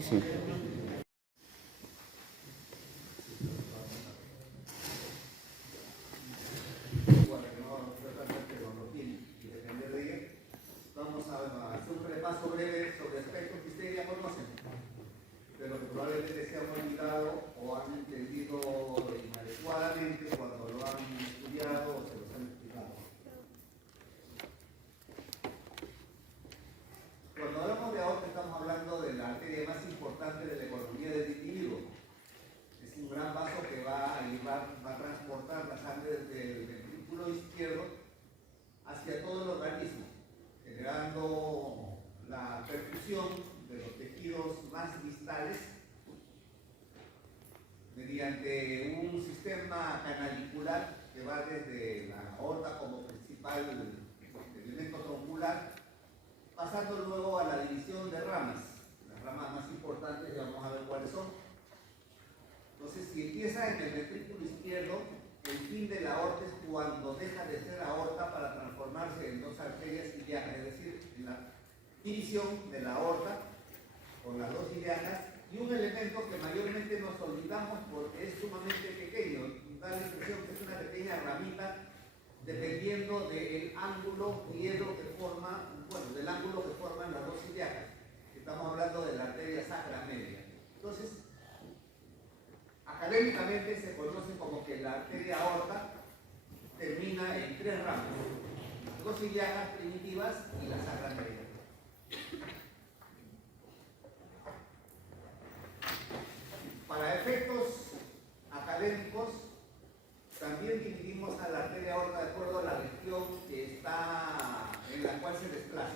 Sí. Vamos a hacer un repaso breve sobre aspectos que ustedes ya conocen, pero que probablemente se han olvidado o han entendido inadecuadamente cuando lo han estudiado o se los han explicado. Cuando hablamos de ahorro estamos hablando de la arteria más importante de la economía del individuo. Es un gran vaso que va a transportar la sangre desde el ventrículo izquierdo hacia todo el organismo, generando la perfusión de los tejidos más distales mediante un sistema canalicular que va desde la aorta como principal elemento troncular, pasando luego a la división de ramas. Las ramas más importantes ya vamos a ver cuáles son. Entonces, si empieza en el ventrículo izquierdo, el fin de la aorta es cuando deja de ser aorta para transformarse en dos arterias ilíacas, es decir, en la división de la aorta con las dos ilíacas, y un elemento que mayormente nos olvidamos porque es sumamente pequeño, da la impresión que es una pequeña ramita dependiendo del ángulo griego que forma, del ángulo que forman las dos ilíacas. Estamos hablando de la arteria sacra media. Entonces, académicamente se conoce como que la arteria aorta termina en tres ramas: las dos ilíacas primitivas y la sacra media. Para efectos académicos, también dividimos a la arteria aorta de acuerdo a la región que está en la cual se desplaza.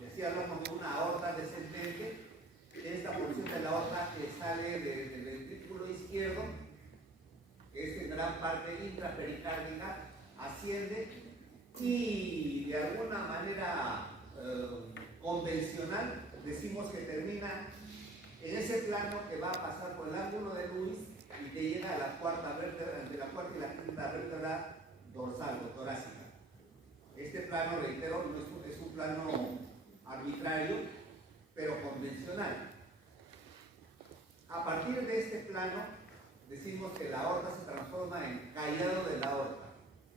Y así hablamos de una aorta descendente, esta porción de la aorta que sale desde el ventrículo izquierdo, que es en gran parte intrapericárdica, asciende y de alguna manera convencional decimos que termina en ese plano que va a pasar por el ángulo de Lewis y que llega a la cuarta vértebra, entre la cuarta y la quinta vértebra dorsal o torácica. Este plano, reitero, no es un plano arbitrario, pero convencional. A partir de este plano, decimos que la aorta se transforma en callado de la aorta.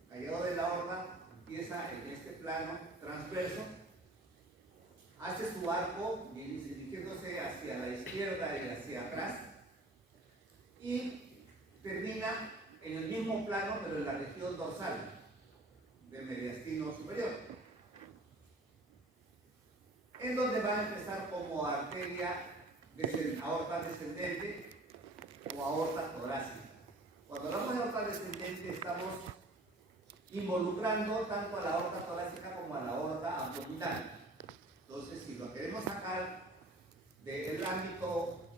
Callado de la aorta empieza en este plano transverso, hace su arco dirigiéndose hacia la izquierda y hacia atrás, y termina en el mismo plano, pero en la región dorsal del mediastino superior, en donde va a empezar como arteria aorta descendente o aorta torácica. Cuando hablamos de aorta descendente estamos involucrando tanto a la aorta torácica como a la aorta abdominal. Entonces, si lo queremos sacar del ámbito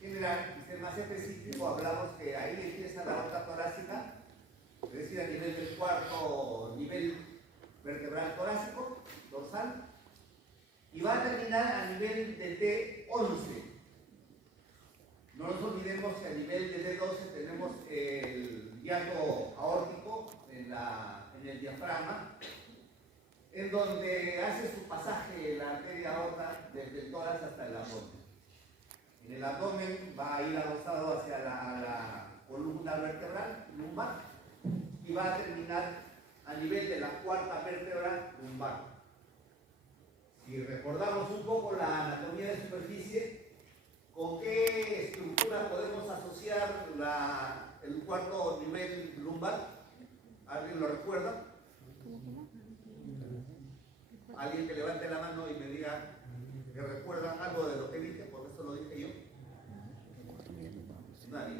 general y ser más específico, hablamos que ahí empieza la aorta torácica, es decir, a nivel del cuarto nivel vertebral torácico, dorsal, y va a terminar a nivel del D11. No nos olvidemos que a nivel del D12 tenemos el hiato aórtico en el diafragma, en donde hace su pasaje la arteria aorta desde el tórax hasta el abdomen. En el abdomen va a ir adosado hacia la columna vertebral lumbar y va a terminar a nivel de la cuarta vértebra lumbar. Si recordamos un poco la anatomía de superficie, ¿con qué estructura podemos asociar el cuarto nivel lumbar? ¿Alguien lo recuerda? Alguien que levante la mano y me diga que recuerdan algo de lo que dije, por eso lo dije yo. Nadie.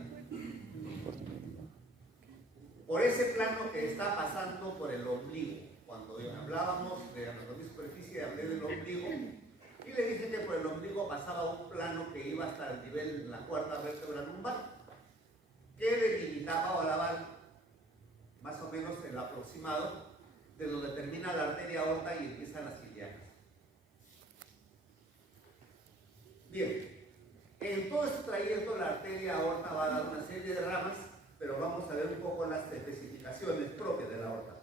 Por ese plano que está pasando por el ombligo. Cuando hablábamos de anatomía de superficie, hablé del ombligo y le dije que por el ombligo pasaba un plano que iba hasta el nivel de la cuarta vértebra lumbar, que delimitaba o daba más o menos el aproximado de donde termina la arteria aorta y empiezan las ilíacas. Bien, en todo este trayecto la arteria aorta va a dar una serie de ramas, pero vamos a ver un poco las especificaciones propias de la aorta.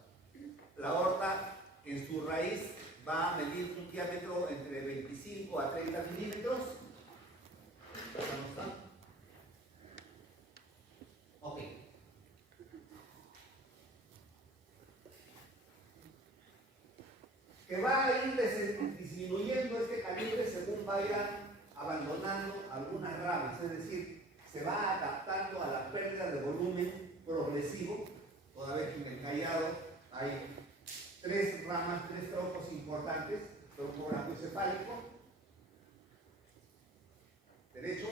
La aorta en su raíz va a medir un diámetro entre 25 a 30 milímetros que va a ir disminuyendo este calibre según vaya abandonando algunas ramas, es decir, se va adaptando a la pérdida de volumen progresivo, toda vez que en el Callao hay 3 ramas, 3 troncos importantes: tronco brachiocefálico derecho,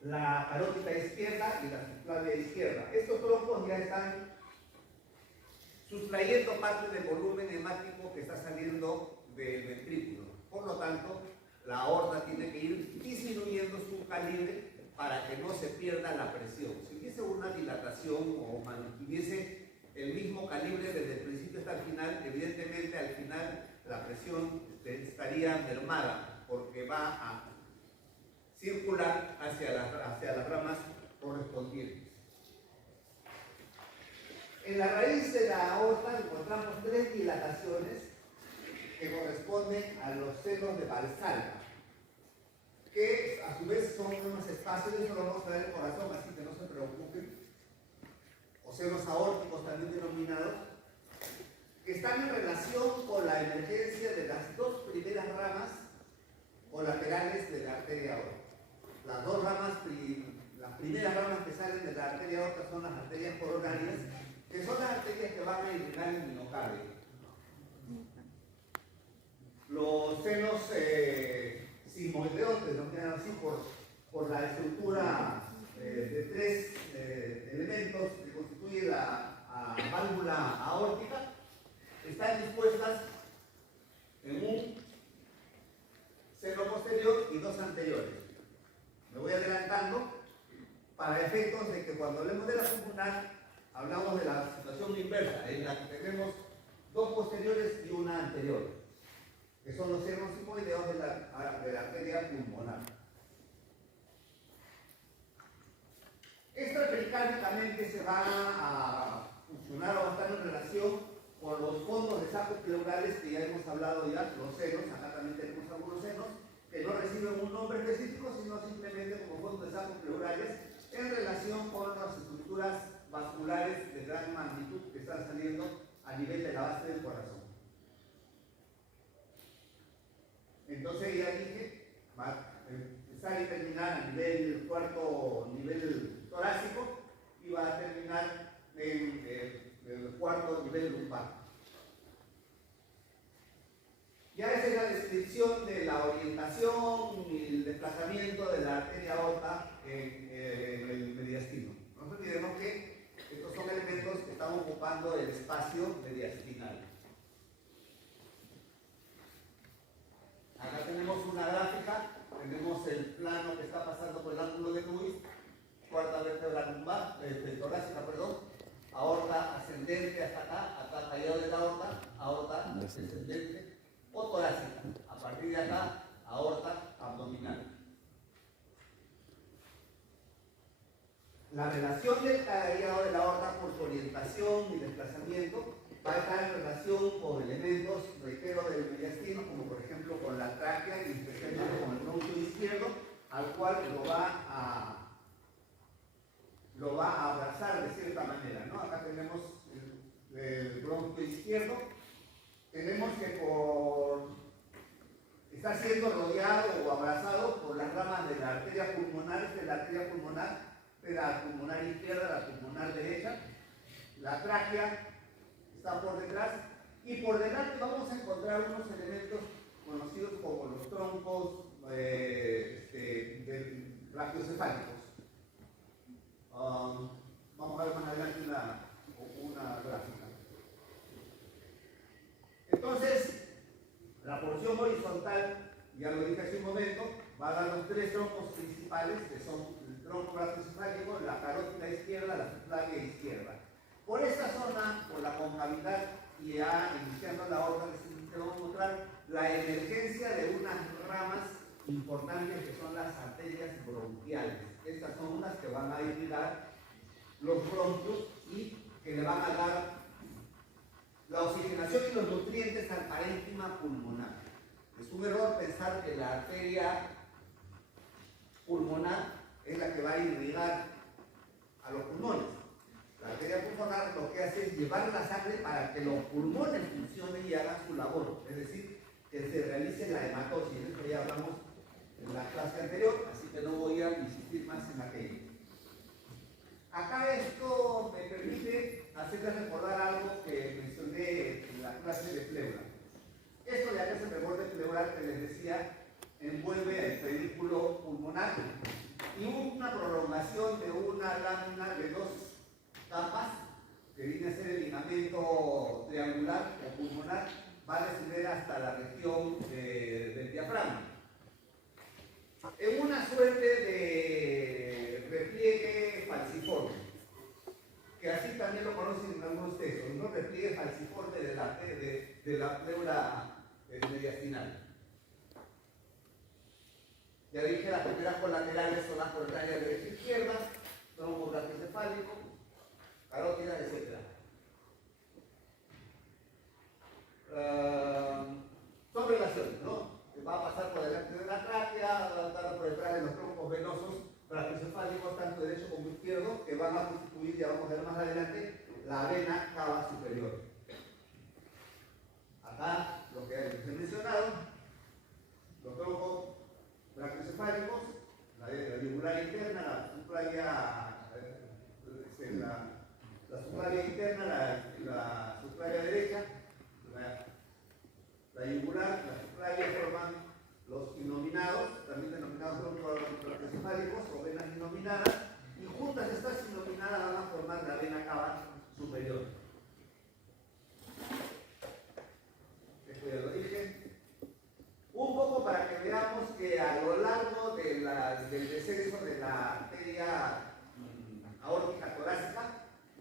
la carótida izquierda y la subclavia izquierda. Estos troncos ya están sustrayendo parte del volumen hemático que está saliendo del ventrículo. Por lo tanto, la aorta tiene que ir disminuyendo su calibre para que no se pierda la presión. Si hubiese una dilatación o mantuviese el mismo calibre desde el principio hasta el final, evidentemente al final la presión estaría mermada porque va a circular hacia las ramas correspondientes. En la raíz de la aorta encontramos 3 dilataciones que corresponden a los senos de Valsalva, que a su vez son unos espacios, eso lo vamos a ver en el corazón, así que no se preocupen, o senos aórticos también denominados, que están en relación con la emergencia de las 2 primeras ramas colaterales de la arteria aórtica. Las 2 ramas, las primeras ramas que salen de la arteria aórtica son las arterias coronarias, que son las arterias que van a irrigar el miocardio. Los senos sigmoideos, que se denominan así por la estructura de 3 elementos que constituye la válvula aórtica, están dispuestas en un seno posterior y 2 anteriores. Me voy adelantando para efectos de que cuando hablemos de la pulmonar hablamos de la situación inversa, en la que tenemos 2 posteriores y una anterior, que son los senos sigmoideos de la arteria pulmonar. Extrapericárdicamente se va a funcionar o va a estar en relación con los fondos de saco pleurales que ya hemos hablado ya, los senos. Acá también tenemos algunos senos que no reciben un nombre específico, sino simplemente como fondos de saco pleurales en relación con las estructuras vasculares de gran magnitud que están saliendo a nivel de la base del corazón. Entonces ya dije, va a empezar y terminar a nivel cuarto nivel torácico y va a terminar en el cuarto nivel lumbar. Ya esa es la descripción de la orientación y el desplazamiento de la arteria aorta en el mediastino. No nos olvidemos que estos son elementos que están ocupando el espacio mediastinal. Acá tenemos una gráfica, tenemos el plano que está pasando por el ángulo de Lewis, cuarta vértebra lumbar, torácica, perdón, aorta ascendente hasta acá callado de la aorta descendente o torácica. A partir de acá, aorta abdominal. La relación del callado de la aorta por su orientación y desplazamiento va a estar en relación con elementos, reitero, del mediastino, como por ejemplo con la tráquea y especialmente con el bronquio izquierdo, al cual lo va a abrazar de cierta manera, ¿no? Acá tenemos el bronquio izquierdo, tenemos que está siendo rodeado o abrazado por las ramas de la arteria pulmonar, de la arteria pulmonar, de la pulmonar izquierda, la pulmonar derecha, la tráquea está por detrás, y por delante vamos a encontrar unos elementos conocidos como los troncos brachiocefálicos. Vamos a ver más adelante una gráfica. Entonces, la porción horizontal, ya lo dije hace un momento, va a dar los 3 troncos principales, que son el tronco brachiocefálico, la carótida izquierda, la subclavia izquierda. Por esta zona, por la concavidad y ya iniciando la aorta, se va a encontrar la emergencia de unas ramas importantes que son las arterias bronquiales. Estas son unas que van a irrigar los bronquios y que le van a dar la oxigenación y los nutrientes al parénquima pulmonar. Es un error pensar que la arteria pulmonar es la que va a irrigar a los pulmones. La arteria arteria pulmonar lo que hace es llevar la sangre para que los pulmones funcionen y hagan su labor, es decir, que se realice la hematosis. De esto ya hablamos en la clase anterior, así que no voy a insistir más en aquello. Acá esto me permite hacerles recordar algo que mencioné en la clase de pleura. Esto de acá es el reborde pleural que les decía, envuelve el pedículo pulmonar y una prolongación de una lámina de 2 capas, que viene a ser el ligamento triangular o pulmonar, va a descender hasta la región del diafragma. En una suerte de repliegue falciforme, que así también lo conocen en algunos textos, ¿no? Repliegue falciforme de la pleura mediastinal. Ya dije, las primeras colaterales son las coronarias derecha e izquierda, tronco brachiocefálico, carótidas, etc. Son relaciones, ¿no? Va a pasar por delante de la tráquea, va a estar por detrás de los troncos venosos brachiocefálicos, tanto derecho como izquierdo, que van a constituir, ya vamos a ver más adelante, la vena cava superior. Acá, lo que les he mencionado, los troncos brachiocefálicos, la yugular interna, la subclavia interna, la subclavia derecha, la yugular, la subclavia forman los innominados, también denominados troncos brachiocefálicos o venas innominadas, y juntas estas innominadas van a formar la vena cava superior. Esto ya lo dije. Un poco para que veamos que a lo largo del descenso de la arteria aórtica torácica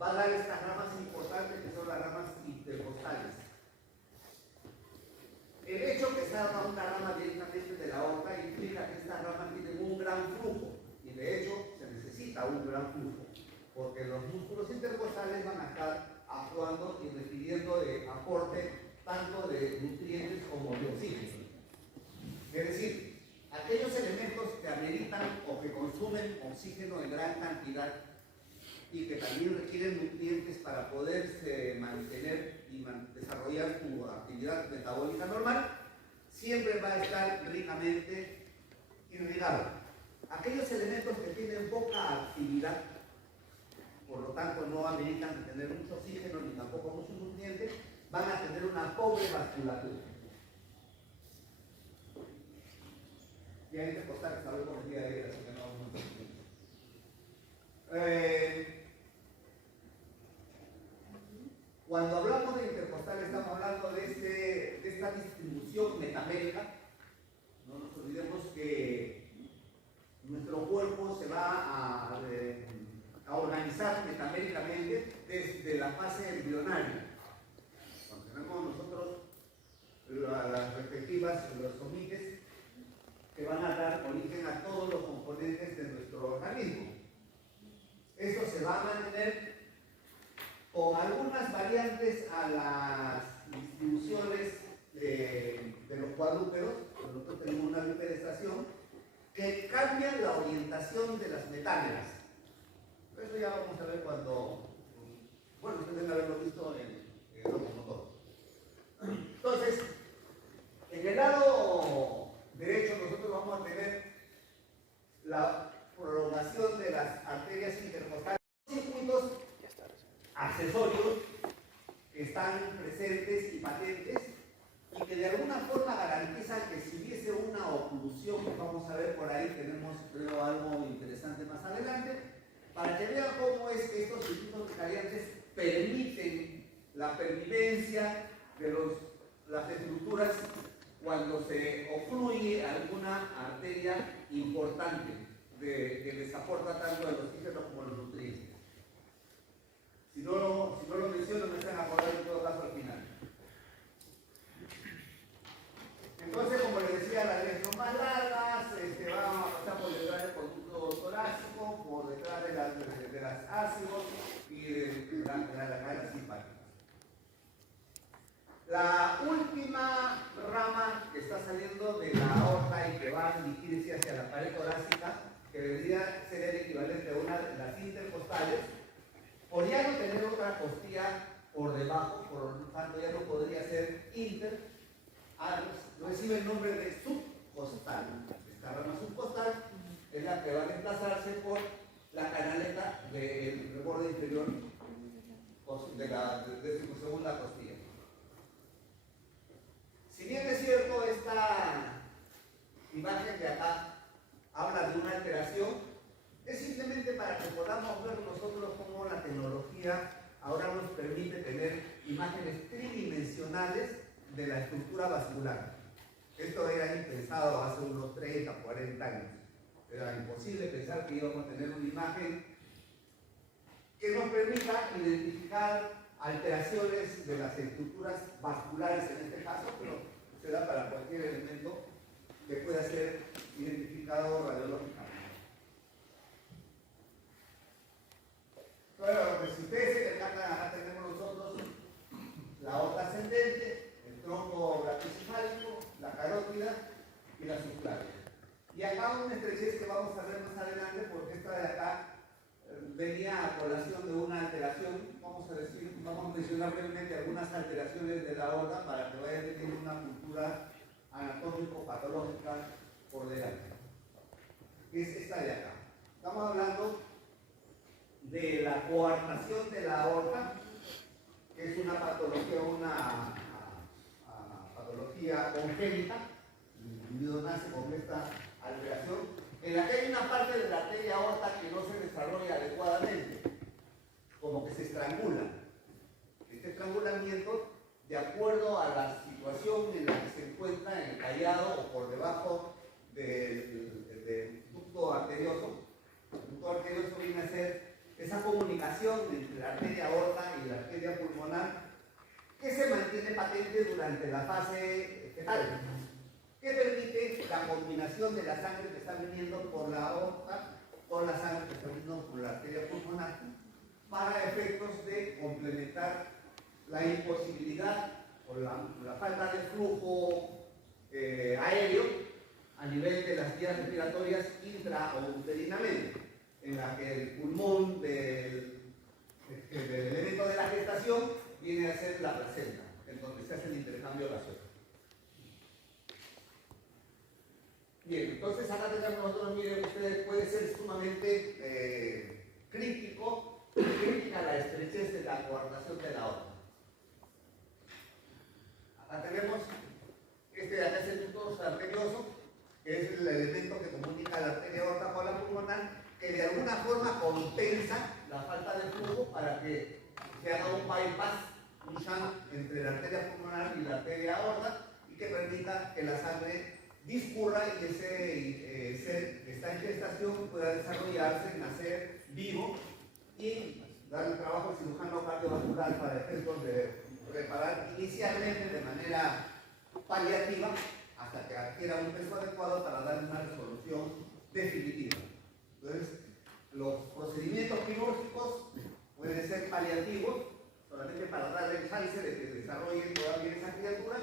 va a dar estas ramas importantes que son las ramas intercostales. El hecho que se haga una rama directamente de la aorta implica que estas ramas tienen un gran flujo, y de hecho se necesita un gran flujo, porque los músculos intercostales van a estar actuando y requiriendo de aporte tanto de nutrientes como de oxígeno. Es decir, aquellos elementos que ameritan o que consumen oxígeno en gran cantidad y que también requieren nutrientes para poderse mantener y desarrollar su actividad metabólica normal, siempre va a estar ricamente irrigado. Aquellos elementos que tienen poca actividad, por lo tanto no ameritan tener mucho oxígeno ni tampoco muchos nutrientes, van a tener una pobre vasculatura. Y hay que costar que saber por el día de hoy, así que no vamos a Cuando hablamos de intercostal estamos hablando de esta distribución metamérica. No nos olvidemos que nuestro cuerpo se va a organizar metaméricamente desde la fase embrionaria. Cuando tenemos nosotros las respectivas los somites que van a dar origen a todos los componentes de nuestro organismo. Eso se va a mantener con algunas variantes a las distribuciones de los cuadrúpedos. Nosotros tenemos una bipedestración que cambia la orientación de las metámeras. Eso ya vamos a ver cuando, bueno, ustedes deben haberlo visto en el locomotor. Entonces, en el lado derecho nosotros vamos a tener la prolongación de las arterias intercostales, circuitos accesorios que están presentes y patentes y que de alguna forma garantizan que si hubiese una oclusión, que vamos a ver por ahí, tenemos creo algo interesante más adelante, para que vean cómo es que estos circuitos precariantes permiten la pervivencia de las estructuras cuando se ocluye alguna arteria importante que les aporta tanto el oxígeno como los nutrientes. Si no lo menciono, me están acordando en todo caso al final. Entonces, como les decía, las vías son más largas, van a pasar por detrás del conducto torácico, por detrás de las ácidos y de la cadena simpática. La última rama que está saliendo de la aorta y que va a dirigirse hacia la pared torácica, que debería ser el equivalente a una de las intercostales, por ya no tener otra costilla por debajo, por lo tanto ya no podría ser inter, recibe el nombre de subcostal. Esta rama subcostal es la que va a desplazarse por la canaleta del borde inferior de su segunda costilla. Si bien es cierto, esta imagen de acá habla de una alteración, es simplemente para que podamos ver nosotros cómo la tecnología ahora nos permite tener imágenes tridimensionales de la estructura vascular. Esto era impensado hace unos 30, 40 años. Era imposible pensar que íbamos a tener una imagen que nos permita identificar alteraciones de las estructuras vasculares en este caso, pero se da para cualquier elemento que pueda ser identificado radiológicamente. Bueno, pues si ustedes se percatan, acá tenemos nosotros la aorta ascendente, el tronco brachiocefálico, la carótida y la subclavia. Y acá una estrechez que vamos a ver más adelante, porque esta de acá venía a colación de una alteración, vamos a mencionar brevemente algunas alteraciones de la aorta para que vayan teniendo una cultura anatómico-patológica por delante. Es esta de acá. Estamos hablando de la coartación de la aorta, que es una patología congénita. El individuo nace con esta alteración, en la que hay una parte de la arteria aorta que no se desarrolla adecuadamente, como que se estrangula. Este estrangulamiento, de acuerdo a la situación en la que se encuentra encallado o por debajo del ducto arterioso, el ducto arterioso viene a ser esa comunicación entre la arteria aorta y la arteria pulmonar que se mantiene patente durante la fase fetal, que permite la combinación de la sangre que está viniendo por la aorta con la sangre que está viniendo por la arteria pulmonar para efectos de complementar la imposibilidad o la falta de flujo aéreo a nivel de las vías respiratorias intra o uterinamente, en la que el pulmón del elemento de la gestación viene a ser la placenta, en donde se hace el intercambio gaseoso. Bien, entonces acá tenemos nosotros, miren ustedes, puede ser sumamente crítica la estrechez de la coartación de la aorta. Acá tenemos, este de acá es el ducto arterioso, que es el elemento que comunica la arteria aorta con la pulmonar, que de alguna forma compensa la falta de flujo para que se haga un bypass, un shunt entre la arteria pulmonar y la arteria aorta, y que permita que la sangre discurra y ese ser que está en gestación pueda desarrollarse, nacer vivo y dar el trabajo al cirujano cardiovascular para efectos de reparar inicialmente de manera paliativa hasta que adquiera un peso adecuado para dar una resolución definitiva. Entonces, los procedimientos quirúrgicos pueden ser paliativos, solamente para darle el chance de que desarrolle todavía esa criatura,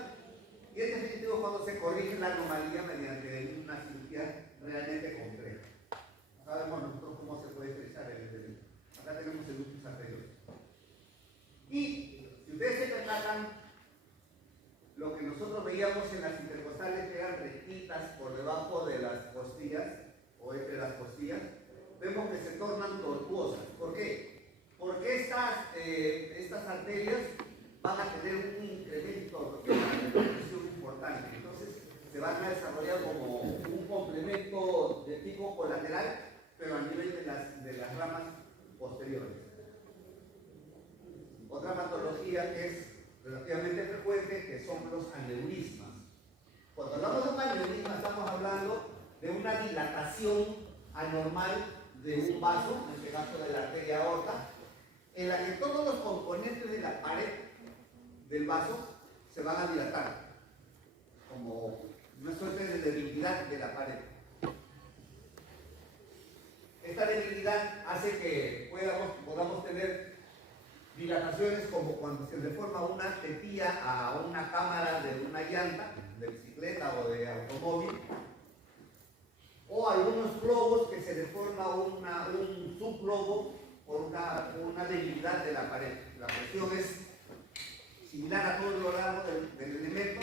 y en definitivo cuando se corrige la anomalía mediante una cirugía realmente compleja. Sabemos nosotros cómo se puede estrechar el elemento. Acá tenemos el ductus arterioso. Y si ustedes se percatan, lo que nosotros veíamos en las intercostales que eran rectitas por debajo de las costillas o entre las costillas, vemos que se tornan tortuosas. ¿Por qué? Porque estas arterias van a tener un incremento de presión importante. Entonces se van a desarrollar como un complemento de tipo colateral, pero a nivel de las ramas posteriores. Otra patología que es relativamente frecuente, que son los aneurismas. Cuando hablamos de un aneurisma estamos hablando de una dilatación anormal de un vaso, en este caso de la arteria aorta, en la que todos los componentes de la pared del vaso se van a dilatar, como una suerte de debilidad de la pared. Esta debilidad hace que podamos tener dilataciones como cuando se deforma una tetilla a una cámara de una llanta, de bicicleta o de automóvil, o algunos globos que se deforma un subglobo por una debilidad de la pared. La presión es similar a todo lo largo del elemento,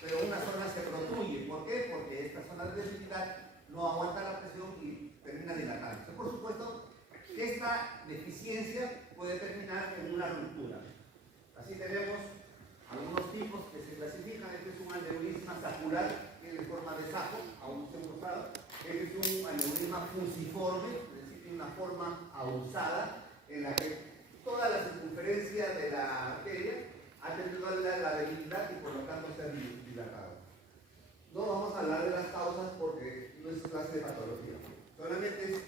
pero una zona se protruye. ¿Por qué? Porque esta zona de debilidad no aguanta la presión y termina dilatándose. Por supuesto, esta deficiencia puede terminar en una ruptura. Así tenemos algunos tipos que se clasifican. Este es un aneurisma sacular, que es de forma de saco, aún se cruzado. Este es un aneurisma fusiforme, es decir, tiene una forma ahuzada, en la que toda la circunferencia de la arteria ha tenido la debilidad y por lo tanto se ha dilatado. No vamos a hablar de las causas porque no es clase de patología. Solamente es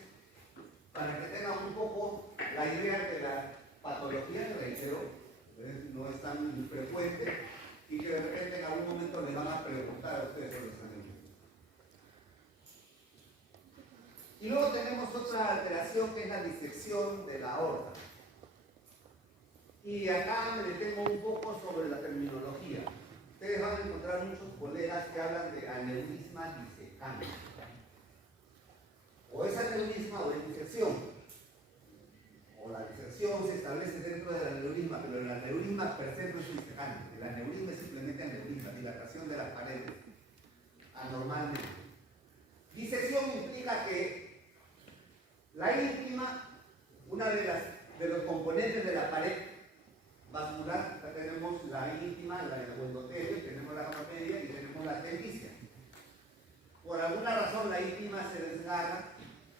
para que tengan un poco la idea de la patología, que reitero, no es tan frecuente y que de repente en algún momento les van a preguntar a ustedes sobre los aneurismas. Y luego tenemos otra alteración que es la disección de la aorta. Y acá me detengo un poco sobre la terminología. Ustedes van a encontrar muchos colegas que hablan de aneurisma disecante. O es aneurisma o es disección. O la disección se establece dentro del aneurisma, pero el aneurisma per se no es disecante. El aneurisma es simplemente aneurisma, dilatación de las paredes, anormalmente. Disección implica que la íntima, una de los componentes de la pared vascular, acá tenemos la íntima, el endotelio, tenemos la capa media y tenemos la adventicia. Por alguna razón la íntima se desgarra,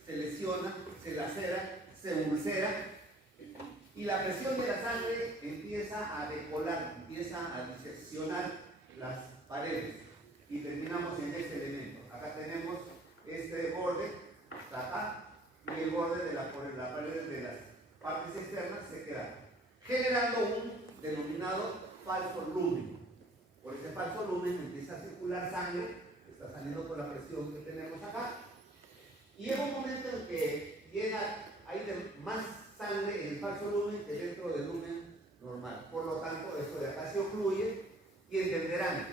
se lesiona, se lacera, se ulcera y la presión de la sangre empieza a decolar, empieza a diseccionar las paredes y terminamos en este elemento. Acá tenemos este borde, hasta acá, y el borde de la pared de las partes externas se queda, generando un denominado falso lumen. Por ese falso lumen empieza a circular sangre, está saliendo por la presión que tenemos acá, y llega un momento en que hay más sangre en el falso lumen que dentro del lumen normal. Por lo tanto, esto de acá se ocluye y entenderán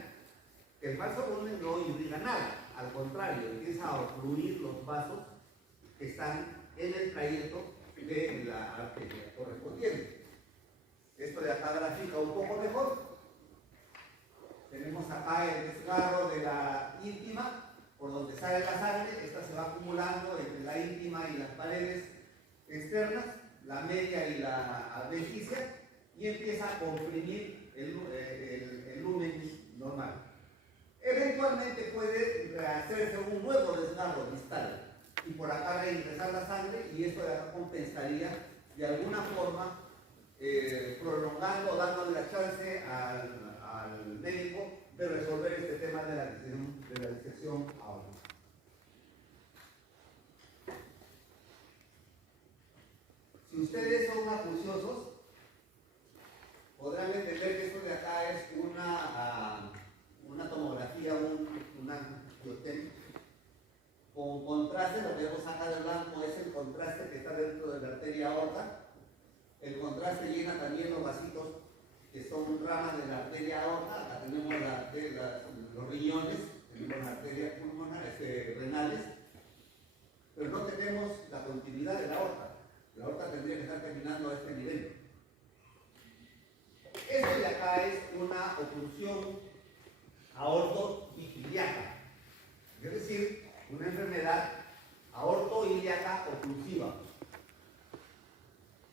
que el falso lumen no irriga nada, al contrario, empieza a ocluir los vasos que están en el trayecto de la arteria correspondiente. Esto de acá grafica un poco mejor. Tenemos acá el desgarro de la íntima, por donde sale la sangre. Esta se va acumulando entre la íntima y las paredes externas, la media y la adventicia, y empieza a comprimir el lumen normal. Eventualmente puede hacerse un nuevo desgarro distal y por acá reingresar la sangre, y esto de acá compensaría de alguna forma, prolongando, dándole la chance al médico de resolver este tema de la disección aórtica. Si ustedes son acuciosos, podrán entender que esto de acá es una tomografía, una biotem con contraste. Lo que vemos acá de blanco es el contraste que está dentro de la arteria aorta. El contraste llena también los vasitos que son ramas de la arteria aorta. Acá tenemos los riñones, tenemos las arterias pulmonares, renales, pero no tenemos la continuidad de la aorta. La aorta tendría que estar terminando a este nivel. Esto de acá es una oclusión aorto-ilíaca, es decir, una enfermedad aorto-ilíaca oclusiva,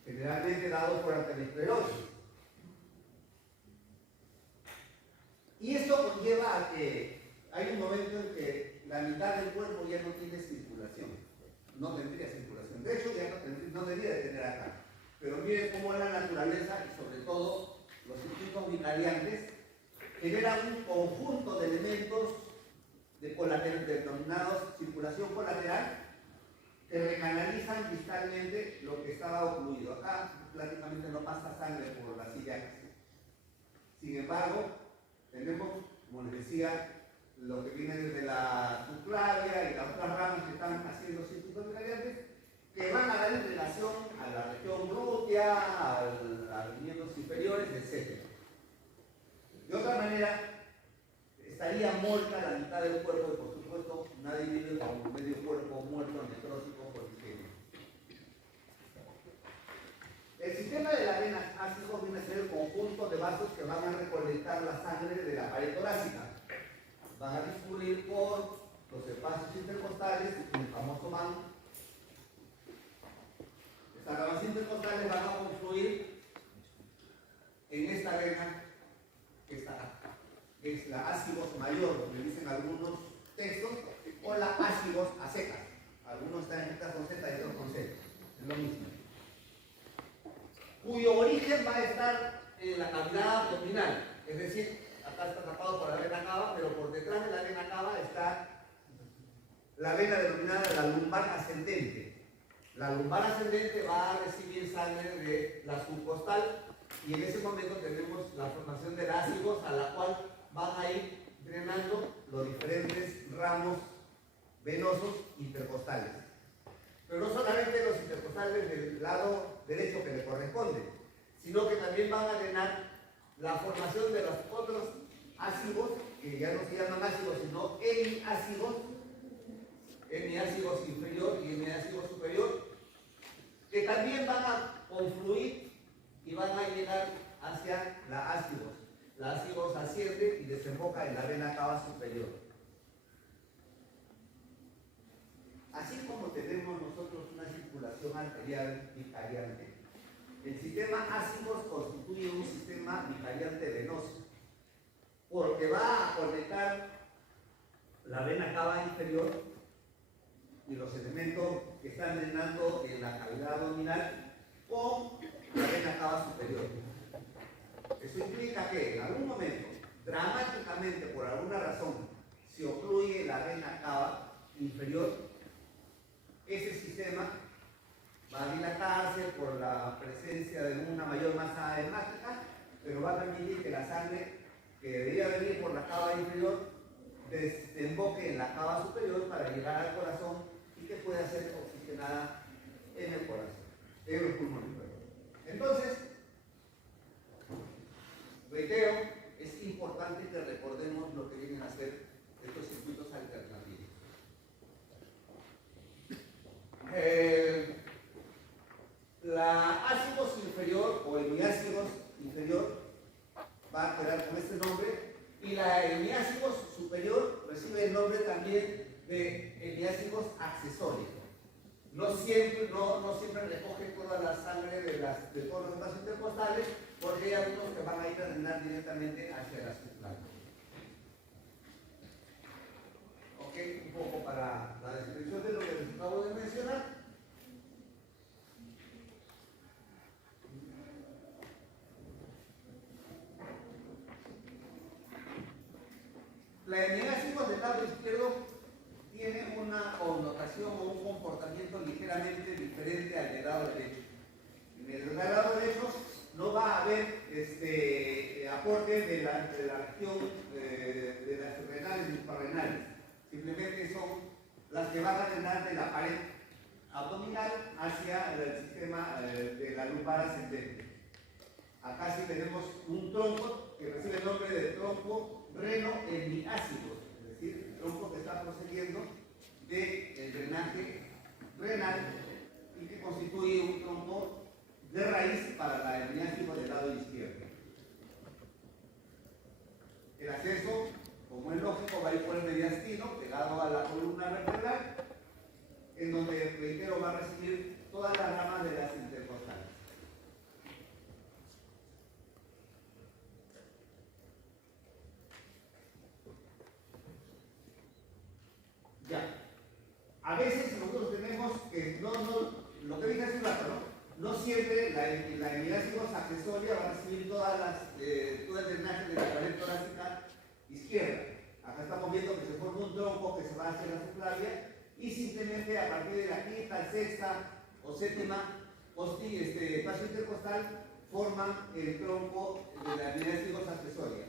generalmente dado por arteriosclerosis. Y esto conlleva a que hay un momento en que la mitad del cuerpo ya no tiene circulación, no tendría circulación. De hecho, ya no debería de tener acá. Pero miren cómo la naturaleza y sobre todo los circuitos vicariantes generan un conjunto de elementos denominados circulación colateral que recanalizan distalmente lo que estaba ocluido. Acá prácticamente no pasa sangre por las ilíacas. Sin embargo, tenemos, como les decía, lo que viene desde la subclavia y las otras ramas que están haciendo circuitos vicariantes, que van a dar en relación a la región glútea, a los miembros inferiores, etc. De otra manera, estaría muerta la mitad del cuerpo y por supuesto nadie vive con un medio cuerpo muerto, necrótico por isquemia. vasos que van a recolectar la sangre de la pared torácica. Van a discurrir por los espacios intercostales, el famoso MAN. Estas ramas intercostales van a confluir en esta vena que está acá, que es la ácigos mayor, le dicen algunos textos, o la ácigos a secas. Algunos están escritas con Z y otros con Z. Es lo mismo. Cuyo origen va a estar en la cavidad abdominal. Es decir, acá está tapado por la vena cava, pero por detrás de la vena cava está la vena denominada la lumbar ascendente. La lumbar ascendente va a recibir sangre de la subcostal y en ese momento tenemos la formación de ácigos a la cual van a ir drenando los diferentes ramos venosos intercostales. Pero no solamente los intercostales del lado derecho que le corresponde, sino que también van a drenar la formación de los otros ácigos, que ya no se llaman ácigos, sino hemiácigos inferior y hemiácigos superior, que también van a confluir y van a llegar hacia la ácigos. La ácigos asciende y desemboca en la vena cava superior. Así como tenemos nosotros una circulación arterial vicariante, el sistema ácigos constituye un sistema vicariante venoso, porque va a conectar la vena cava inferior y los elementos que están drenando en la cavidad abdominal con la vena cava superior. Eso implica que en algún momento, dramáticamente por alguna razón, se ocluye la vena cava inferior. Ese sistema va a dilatarse por la presencia de una mayor masa hemática, pero va a permitir que la sangre que debería venir por la cava inferior desemboque en la cava superior para llegar al corazón y que pueda ser oxigenada en el corazón, en los pulmones. Entonces, reitero, es importante que recordemos lo que vienen a ser estos circuitos alternativos. La ácigos inferior o hemiácigos inferior va a quedar con este nombre y la hemiácigos superior recibe el nombre también de hemiácigos accesorios. No siempre recoge toda la sangre de todos los vasos intercostales porque hay algunos que van a ir a drenar directamente hacia la subclavícula. Ok, un poco para la descripción de lo que les acabo de mencionar. La hemiácigos del lado izquierdo tiene una connotación o un comportamiento ligeramente diferente al del lado derecho. En el lado derecho no va a haber aporte de la región de las renales y suprarrenales. Simplemente son las que van a drenar de la pared abdominal hacia el sistema de la lumbar ascendente. Acá sí tenemos un tronco que recibe el nombre de tronco reno-hemiácigo, es decir, el tronco que está procediendo del drenaje renal y que constituye un tronco de raíz para la hemiácigo del lado izquierdo. El acceso, como es lógico, va a ir por el mediastino, pegado a la columna vertebral, en donde el reitero va a recibir todas las ramas de las intercostales. Ya. A veces nosotros tenemos que, lo que dije hace un rato, no siempre la hemiácigos accesoria va a recibir todo el drenaje de la pared torácica izquierda. Acá estamos viendo que se forma un tronco que se va hacia la subclavia y simplemente a partir de la quinta, sexta o séptima espacio intercostal forman el tronco de la hemiácigos accesoria.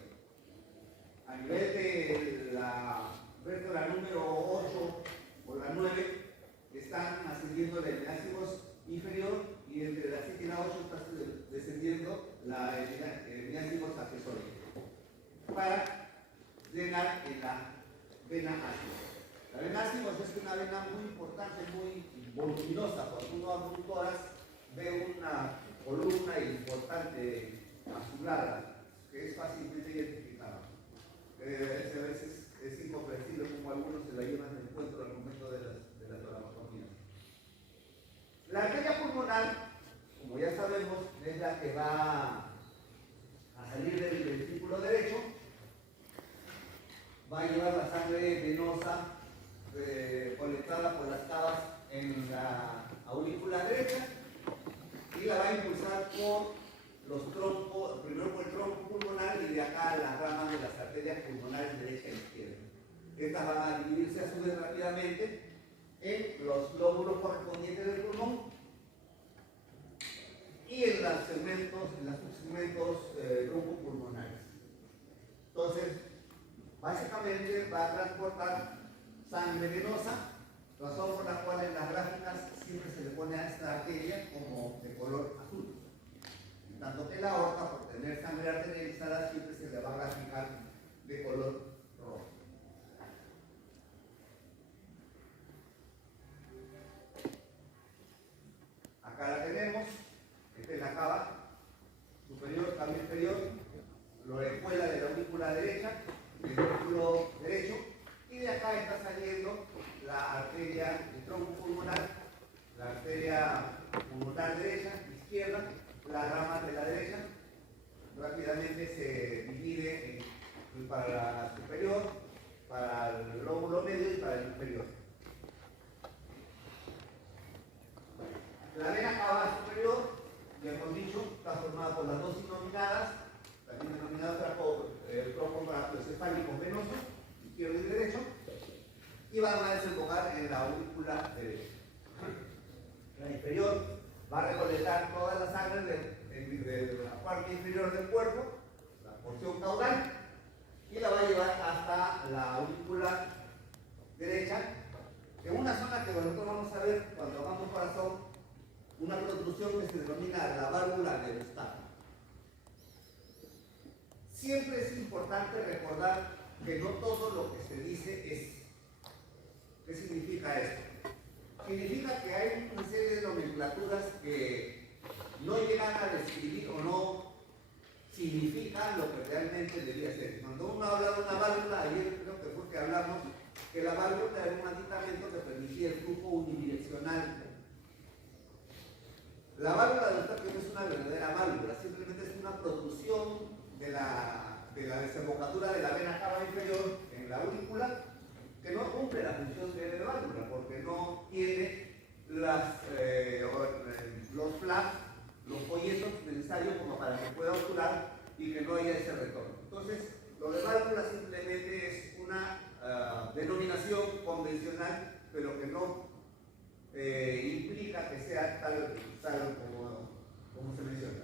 A nivel de la vértebra número 8 o la 9 están ascendiendo la hemiácigos inferior y entre la 7 y la 8 está descendiendo la hemiácigos accesoria para drenar en la vena ácida. La vena ácida es una vena muy importante, muy voluminosa. Cuando uno abre un tórax ve una columna importante azulada. que es fácilmente identificado. A veces es incomprensible como algunos se la llevan de encuentro al momento de las toracotomías. La arteria pulmonar, como ya sabemos, es la que va a salir del ventrículo derecho, va a llevar la sangre venosa colectada por las cavas en la aurícula derecha y la va a impulsar por los troncos, primero por el tronco pulmonar y de acá las ramas de las arterias pulmonares derecha e izquierda. Estas van a dividirse a su vez rápidamente en los lóbulos correspondientes del pulmón y en los subsegmentos broncopulmonares. Entonces, básicamente va a transportar sangre venosa, razón por la cual en las gráficas siempre se le pone a esta arteria como de color azul. Tanto que la aorta, por tener sangre arterializada, siempre se le va a graficar de color rojo. Acá la tenemos, esta es la cava superior, cava inferior, la orejuela de la aurícula derecha, el ventrículo derecho, y de acá está saliendo la arteria del tronco pulmonar, la arteria pulmonar derecha, izquierda, las ramas de la derecha. Rápidamente se divide para la superior, para el lóbulo medio y para el inferior. La vena cava superior, ya hemos dicho, está formada por las dos sinominadas, también denominadas trocos cefálicos venosos, izquierdo y derecho, y van a desembocar en la aurícula derecha. La inferior va a recolectar toda la sangre de la parte inferior del cuerpo, la porción caudal, y la va a llevar hasta la aurícula derecha, en una zona que nosotros vamos a ver cuando hagamos corazón, una protrusión que se denomina la válvula de Eustaquio. Siempre es importante recordar que no todo lo que se dice es. ¿Qué significa esto? Significa que hay una serie de nomenclaturas que no llegan a describir o no significan lo que realmente debía ser. Cuando uno habla de una válvula, ayer creo que fue que hablamos que la válvula era un aditamento que permitía el flujo unidireccional. La válvula de Eustaquio no es una verdadera válvula, simplemente es una protrusión de la desembocadura de la vena cava inferior en la aurícula, que no cumple la función de válvula porque no tiene los flaps, los folletos necesarios como para que pueda obturar y que no haya ese retorno. Entonces, lo de válvula simplemente es una denominación convencional, pero que no implica que sea tal como se menciona.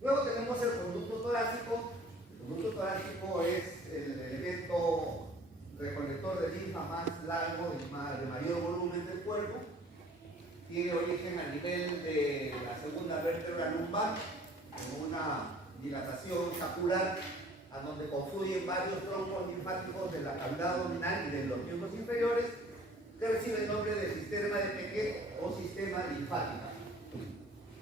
Luego tenemos el conducto torácico. El conducto torácico es el elemento recolector de linfa más largo y de mayor volumen del cuerpo. Tiene origen a nivel de la segunda vértebra lumbar, con una dilatación scapular, a donde confluyen varios troncos linfáticos de la cavidad abdominal y de los miembros inferiores, que recibe el nombre de cisterna de Pequet o sistema linfática.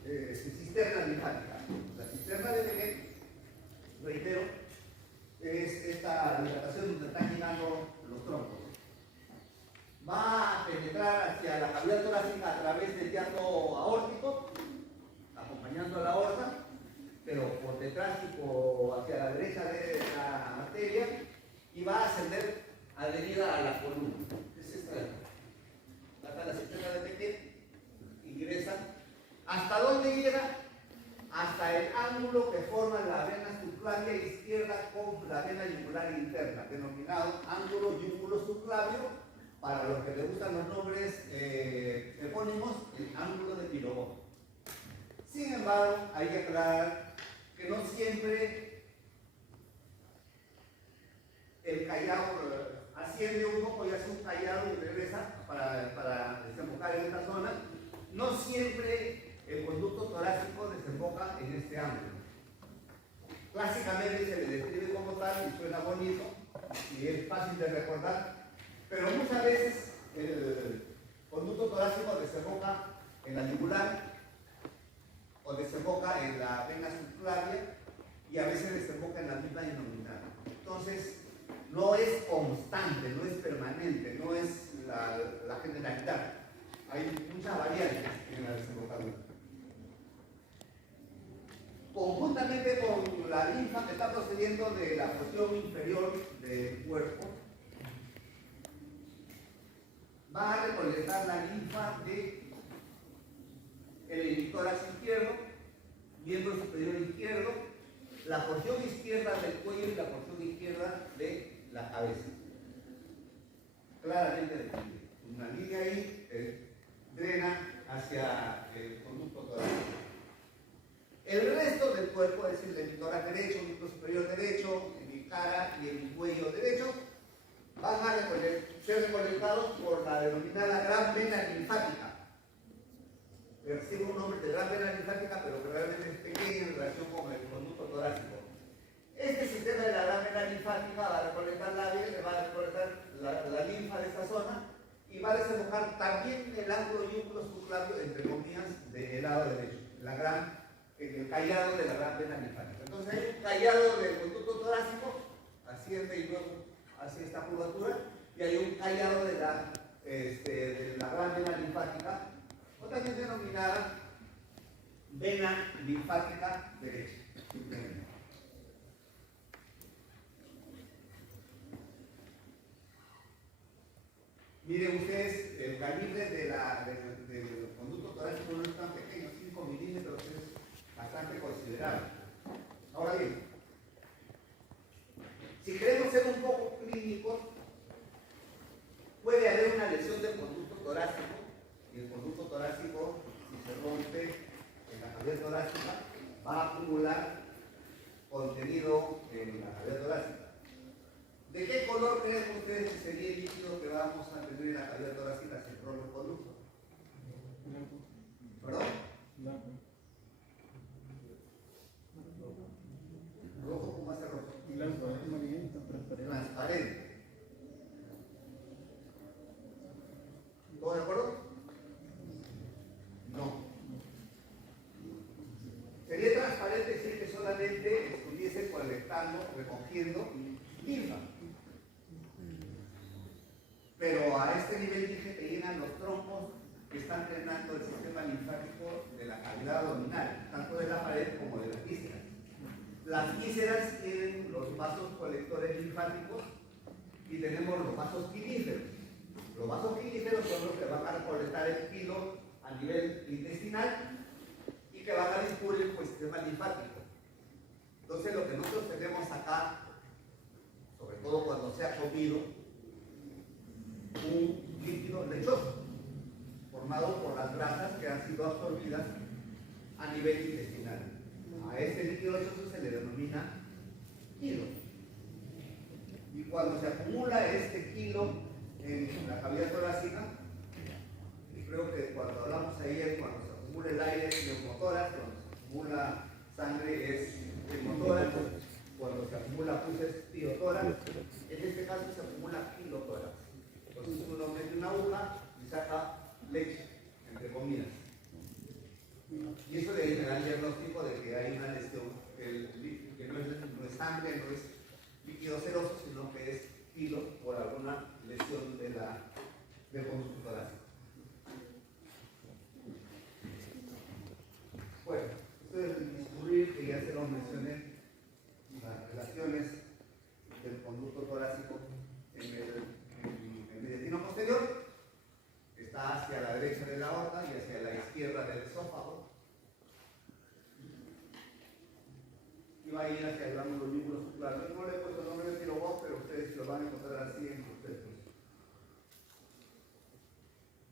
Cisterna linfática. La cisterna de Pequet, reitero, es esta dilatación donde están llegando los troncos. Va a penetrar hacia la cavidad torácica a través del hiato aórtico, acompañando a la aorta, pero por detrás y hacia la derecha de la arteria, y va a ascender adherida a la columna. Es esta de acá. Hasta la cisterna de Pequet, ingresa. ¿Hasta dónde llega? Hasta el ángulo que forma la vena subclavia izquierda con la vena yugular interna, denominado ángulo yúgulo subclavio, para los que les gustan los nombres epónimos, el ángulo de Pirogón. Sin embargo, hay que aclarar que no siempre el callado asciende un poco y hace un callado y regresa para desembocar en esta zona. No siempre el conducto torácico desemboca en este ángulo. Clásicamente se le describe como tal y suena bonito y es fácil de recordar, pero muchas veces el conducto torácico desemboca en la yugular o desemboca en la la generalidad. Hay muchas variantes en la desembocadura. Conjuntamente con la linfa que está procediendo de la porción inferior del cuerpo, va a recolectar la linfa de el hemitórax izquierdo, miembro superior izquierdo, la porción izquierda del cuello y la porción izquierda de la cabeza. Claramente definida. Una línea ahí drena hacia el conducto torácico. El resto del cuerpo, es decir, el hemitórax derecho, miembro superior derecho, en mi cara y en mi cuello derecho, van a ser recolectados por la denominada gran vena linfática. Recibe un nombre de gran vena linfática, pero que realmente es pequeña en relación con el conducto torácico. Este sistema de la gran vena linfática va a recolectar la linfa de esta zona y va a desembocar también el ángulo yúnculo subclavio, entre comillas, del lado derecho, el callado de la gran vena linfática. Entonces hay un callado del conducto torácico, asciende y luego hacia esta curvatura, y hay un callado de la gran vena linfática, o también denominada vena linfática derecha. Miren ustedes, el calibre del conducto torácico no es tan pequeño, 5 milímetros es bastante considerable. Ahora bien, si queremos ser un poco clínicos, puede haber una lesión del conducto torácico, y el conducto torácico, si se rompe en la cavidad torácica, va a acumular contenido en la cavidad torácica. ¿De qué color creen ustedes que sería el líquido que vamos a tener en la cavidad torácica si se rompe el conducto? ¿Perdón? ¿Rojo? ¿Cómo hace rojo? Blanco, amarillento, transparente. Transparente. ¿Todos de acuerdo? No. Sería transparente decir que solamente estuviese colectando, recogiendo linfa. Pero a este nivel dije que llegan los trompos que están drenando el sistema linfático de la cavidad abdominal, tanto de la pared como de las vísceras. Las vísceras tienen los vasos colectores linfáticos y tenemos los vasos pilíferos. Los vasos pilíferos son los que van a recolectar el pilo a nivel intestinal y que van a discurrir por el sistema linfático. Entonces lo que nosotros tenemos acá, sobre todo cuando se ha comido, un líquido lechoso, formado por las grasas que han sido absorbidas a nivel intestinal. A este líquido lechoso se le denomina kilo. Y cuando se acumula este kilo en la cavidad torácica, y creo que cuando hablamos ayer, cuando se acumula el aire es neumotórax, cuando se acumula sangre es pneumotórax, cuando se acumula pus es piotórax, en este caso se acumula kilotórax. Entonces uno mete una aguja y saca leche, entre comillas. Y eso le da el diagnóstico de que hay una lesión, que no es sangre, no es líquido seroso, sino que es kilo por alguna lesión del conducto torácico. Bueno, esto es el discurrir que ya se lo mencioné, las relaciones del conducto torácico en el mediastino posterior, está hacia la derecha de la aorta y hacia la izquierda del esófago, y va a ir hacia el ángulo yúnculo subclavio. Yo no le he puesto el nombre de kilobot, pero ustedes lo van a encontrar así en sus textos.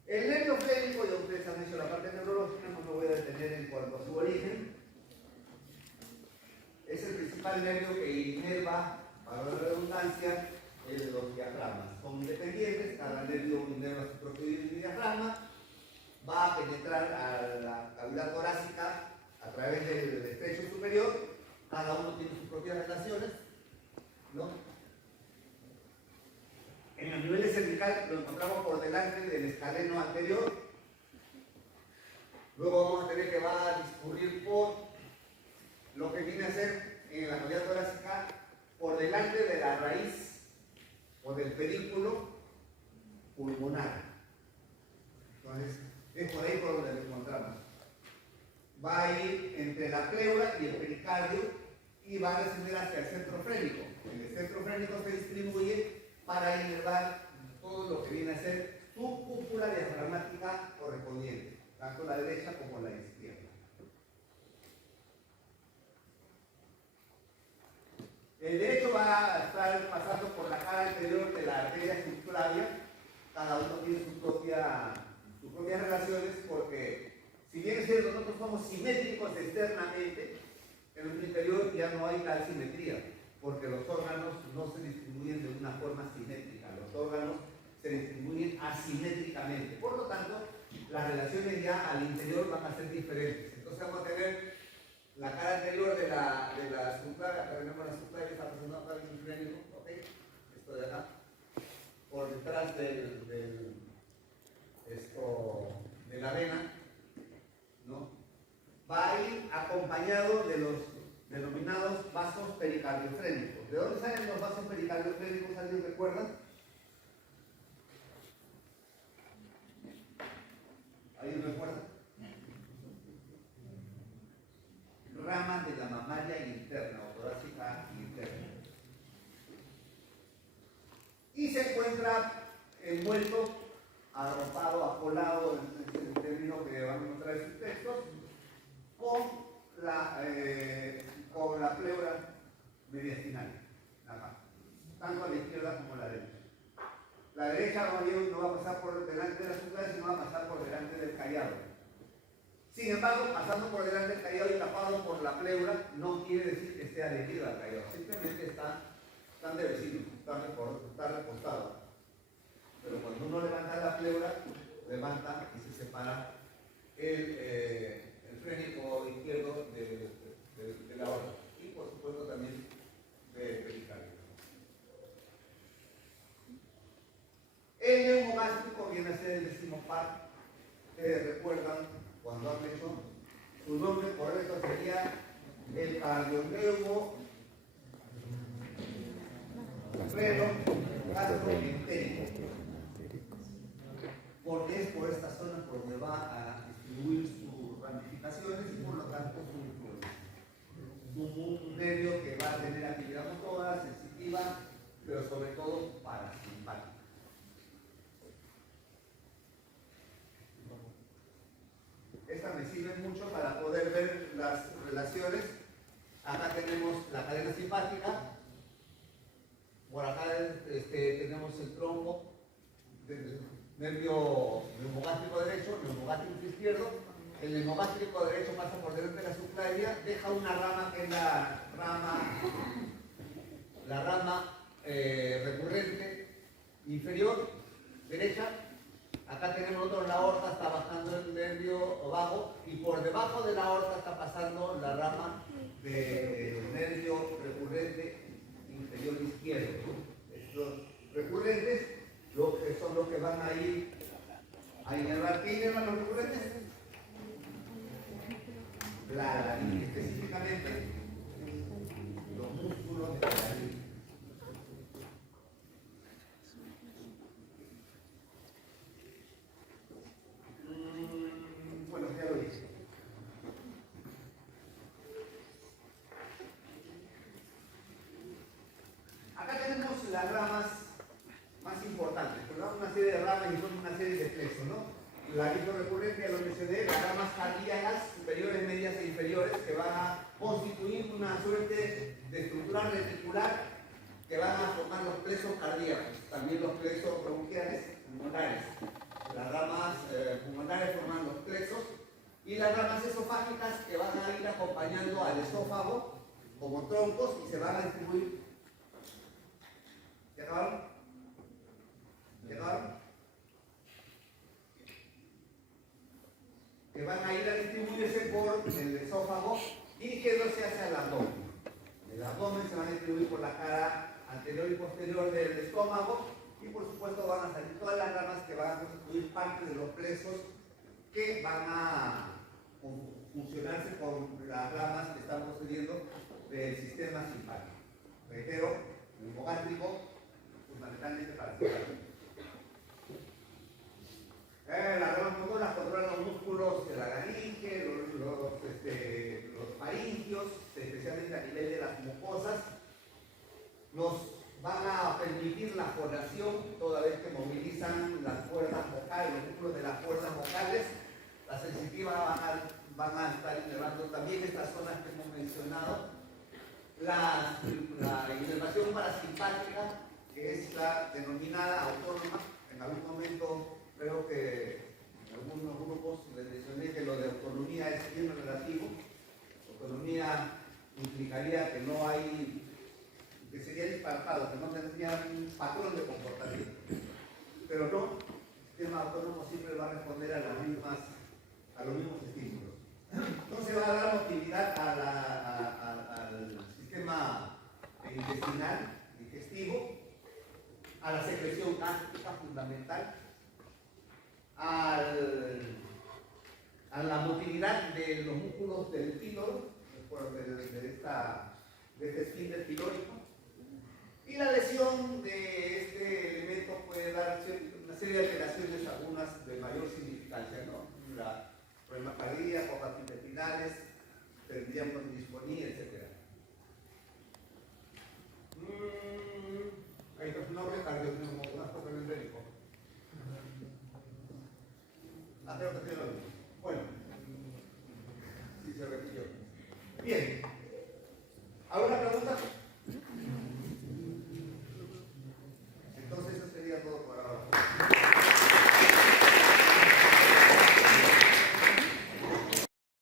El nervio flénico, ya ustedes han hecho la parte neurológica, no me voy a detener en cuanto a su origen. Es el principal nervio que inerva, para la redundancia, los diafragmas. Son independientes, cada nervio inerva su propio diafragma, va a penetrar a la cavidad torácica a través del estrecho superior, cada uno tiene sus propias relaciones, ¿no? En el nivel cervical lo encontramos por delante del escaleno anterior, luego vamos a tener que va a discurrir por lo que viene a ser en la cavidad torácica por delante de la raíz o del pedículo pulmonar. Entonces, es por ahí por donde lo encontramos. Va a ir entre la pleura y el pericardio y va a descender hacia el centro frénico. En el centro frénico se distribuye para inervar todo lo que viene a ser su cúpula diafragmática correspondiente, tanto la derecha como la izquierda. El derecho va a estar pasando por la cara anterior de la arteria subclavia. Cada uno tiene sus propias relaciones, porque si bien es cierto nosotros somos simétricos externamente, en el interior ya no hay tal simetría, porque los órganos no se distribuyen de una forma simétrica, los órganos se distribuyen asimétricamente. Por lo tanto, las relaciones ya al interior van a ser diferentes. Entonces vamos a tener la cara anterior de la subclavia. Acá tenemos la subclavia que está pasando acá en el frénico, ¿ok? Esto de acá, por detrás de la vena, ¿no? Va a ir acompañado de los denominados vasos pericardiofrénicos. ¿De dónde salen los vasos pericardiofrénicos? ¿Alguien recuerda? ¿Alguien recuerda? Ramas de la mamaria interna o torácica interna. Y se encuentra envuelto, arropado, acolado, en el término que van a encontrar en sus textos, con la pleura mediastinal, tanto a la izquierda como a la derecha. La derecha no va a pasar por delante de la subclavia, sino va a pasar por delante del callado. Sin embargo, pasando por delante del callado y tapado por la pleura, no quiere decir que esté adherido al callado, simplemente están de vecinos, está recostado. Pero cuando uno levanta la pleura, levanta y se separa el frénico izquierdo de la aorta y por supuesto también del pericardio. El neumogástrico viene a ser el décimo par. Ustedes recuerdan cuando han hecho, su nombre correcto sería el cardioneumo gastroentérico, porque es por esta zona por donde va a distribuir sus ramificaciones y por lo tanto un nervio que va a tener actividad motora, sensitiva, pero sobre todo parasimpática. Esta me sirve mucho para poder ver las relaciones. Acá tenemos la cadena simpática, por acá tenemos el tronco del nervio neumogástrico derecho, neumogástrico izquierdo. El neumogástrico derecho pasa por delante de la subclavia, deja una rama que es la rama recurrente inferior derecha. Acá tenemos la aorta, está bajando el nervio vago y por debajo de la aorta está pasando la rama del nervio recurrente inferior izquierdo. Estos recurrentes son los que van a ir a inervar. ¿Qué inervan los recurrentes? La laringe, específicamente los músculos de la laringe. Bueno, ya lo dije. Acá tenemos las ramas más importantes, pero una serie de ramas y son una serie de plexos, ¿no? La recurrente, ya lo mencioné, las ramas cardíacas superiores, medias e inferiores que van a constituir una suerte de estructura reticular que van a formar los plexos cardíacos, también los plexos bronquiales pulmonares. Las ramas pulmonares forman los plexos y las ramas esofágicas que van a ir acompañando al esófago como troncos y se van a distribuir. ¿Ya acabaron? ¿Ya acabaron? Que van a ir a distribuirse por el esófago dirigiéndose hacia el abdomen. El abdomen se va a distribuir por la cara anterior y posterior del estómago y por supuesto van a salir todas las ramas que van a constituir parte de los plexos que van a funcionarse con las ramas que están procediendo del sistema simpático. Reitero, neumogástrico, fundamentalmente para simpático. Las ramas motoras controlan los músculos de la laringe, los faringios, especialmente a nivel de las mucosas. Nos van a permitir la fonación toda vez que movilizan las cuerdas vocales, los músculos de las cuerdas vocales. Las sensitivas van a estar inervando también estas zonas que hemos mencionado. La inervación parasimpática, que es la denominada autónoma. En algún momento creo que en algunos grupos les mencioné que lo de autonomía es bien relativo. Autonomía implicaría que no hay, que sería disparatado, que no tendría un patrón de comportamiento. Pero no, el sistema autónomo siempre va a responder a los mismos estímulos. No se va a dar motilidad al sistema intestinal, digestivo, a la secreción gástrica fundamental, a la motilidad de los músculos del píloro, de este esfínter pilórico, y la lesión de este elemento puede dar una serie de alteraciones, algunas de mayor significancia, ¿no? Problemas cardíacos, intestinales, tendríamos disponía, etc. Hay dos nombres cardiogénicos. Creo que tiene lo mismo. Bueno, si se repitió. Bien.